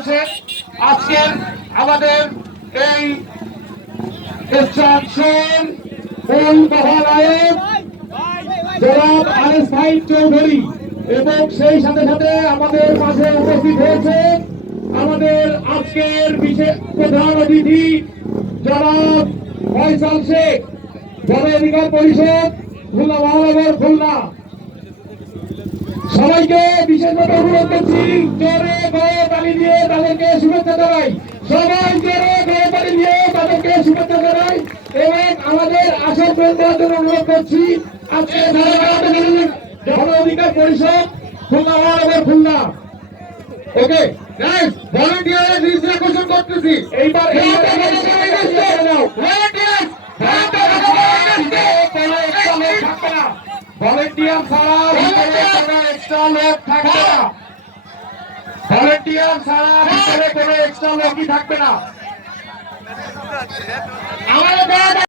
করেছে আজকের আমাদের এই ইনস্ট্রাকশন মূল মহানায়ক জনাব আনিস ভাই চৌধুরী এবং সেই সাথে সাথে আমাদের মাঝে উপস্থিত হয়েছে আমাদের আজকের বিশেষ প্রধান অতিথি জনাব ফয়সাল শেখ, গণ অধিকার পরিষদ খুলনা মহানগর খুলনা। সবাইকে বিশেষভাবে অনুরোধ করছি জোরে গণতালি দিয়ে তাদেরকে শুভেচ্ছা জানাই। সবাই জোরে গণতালি দিয়ে তাদেরকে শুভেচ্ছা জানাই এবং আমাদের আসন গ্রহণ করার জন্য অনুরোধ করছি আজকে গণ অধিকার পরিষদ খুলনা মহানগর Khulna. Okay guys, volunteer list আকর্ষণ করতেছি। এইবার ভলান্টিয়ার ছাড়া ভিতরে কোনো এক্সট্রা লোক থাকবে না। ভলান্টিয়ার ছাড়া ভিতরে কোনো এক্সট্রা লোকই থাকবে না। আমাদের